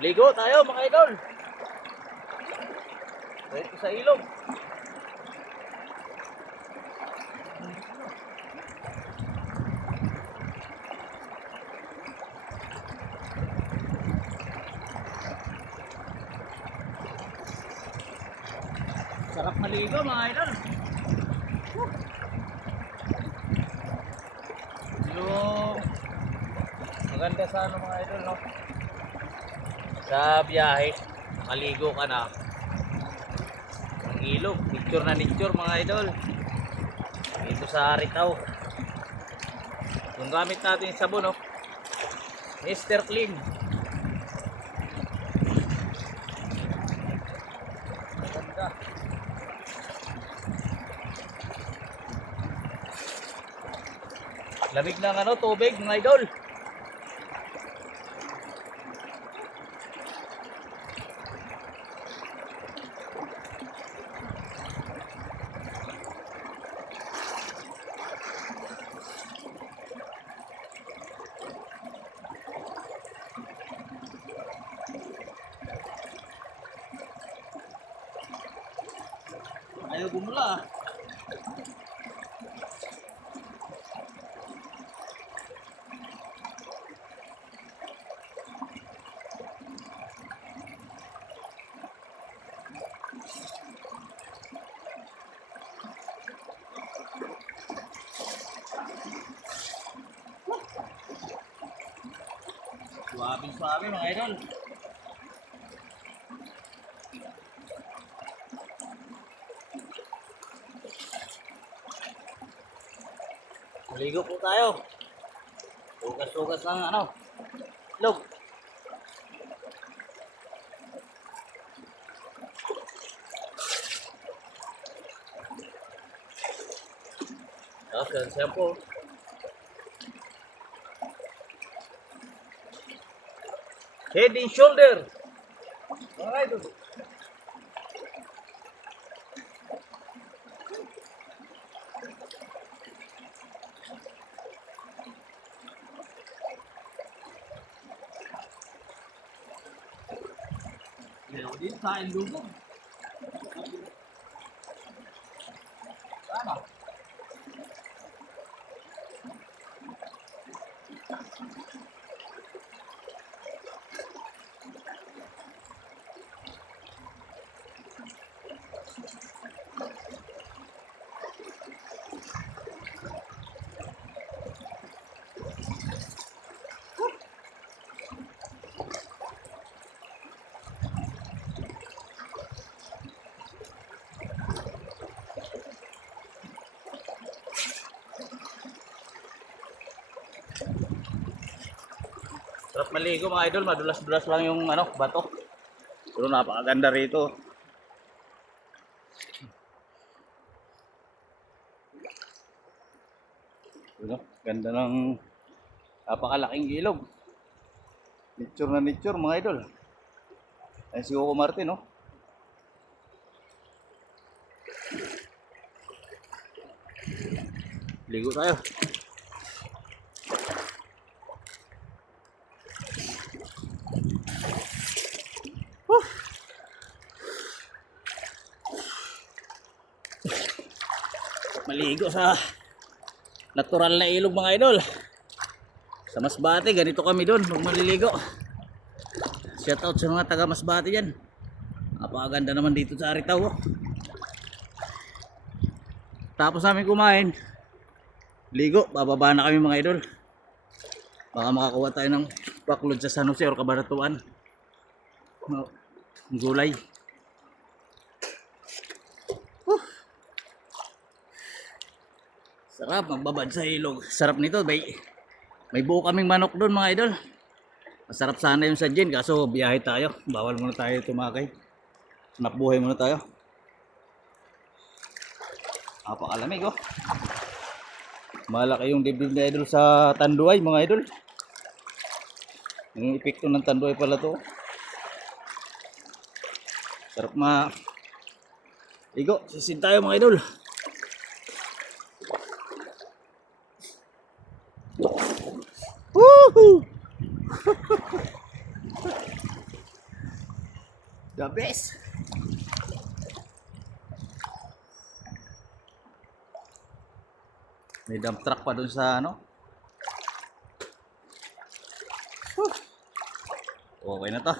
Ligo tayo mga idol. Dito sa ilog. Sarap maligo mga idol. Yung maganda sa ano mga idol, no? Sa biyahe, maligo ka na. Ang ilog, picture na picture mga idol. Dito sa Aritaw. Yung gamit natin yung sabon, no? Mr. Clean. Maganda. Lamig ng ano, tubig mga idol. Ayaw bumula. Suabe mga idol. Maligo po tayo. Sugas-sugas ng ano, log. Okay, shampoo. Head and shoulder. Alright. Meron din sa ilugong. Tama. Sarap maligo mga idol, madulas-dulas lang yung ano, bato. Pero napakaganda rito. Ano, ganda ng napakalaking ilog. Nature na nature mga idol. Ayun si Coco Martin, no? Ligo tayo. Maligo sa natural na ilog mga idol. Sa Masbate, ganito kami doon pag maliligo. Shout out sa mga taga Masbate dyan. Napakaganda naman dito sa Aritaw. Oh. Tapos namin kumain, ligo, bababa na kami mga idol. Baka makakuha tayo ng baklod sa San Jose or Cabanatuan. Gulay. Sarap magbabad sa ilog. Sarap nito, may buo kaming manok doon mga idol. Masarap sana yung sa gin, kaso biyahe tayo. Bawal muna tayo tumakay. Hanap buhay muna tayo. Napakalamig oh. Malaki yung dibdib na idol sa Tanduay mga idol. Yung epekto ng Tanduay pala to. Sarap ligo. Sisid tayo mga idol. Woohoo! The best. May dump truck pa dun sa ano. Okay na to.